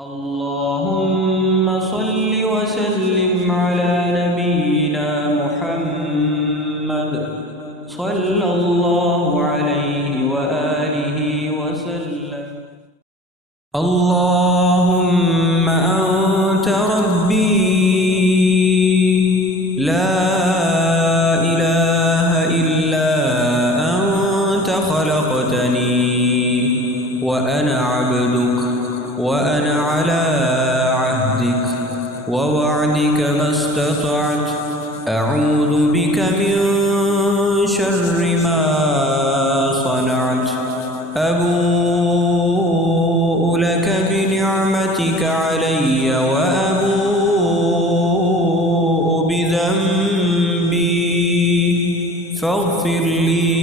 اللهم صل وسلم على نبينا محمد صلى الله عليه وآله وسلم. اللهم أنت ربي لا إله إلا أنت خلقتني وأنا عبدك وأنا على عهدك ووعدك ما استطعت أعوذ بك من شر ما صنعت أبوء لك بنعمتك علي وأبوء بذنبي فاغفر لي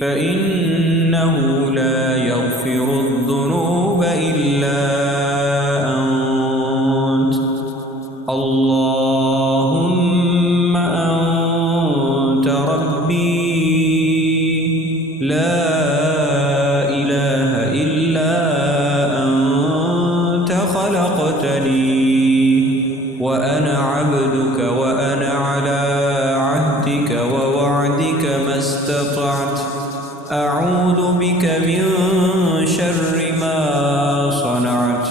فإنه لا يغفر الذنوب إلا أنت. اللهم أنت ربي لا إله إلا أنت خلقتني وأنا عبدك وأنا على عهدك ووعدك ما استطعت أعوذ بك من شر ما صنعت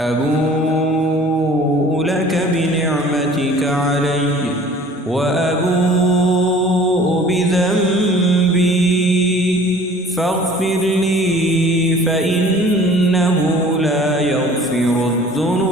أبوء لك بنعمتك علي وأبوء بذنبي فاغفر لي فإنه لا يغفر الذنوب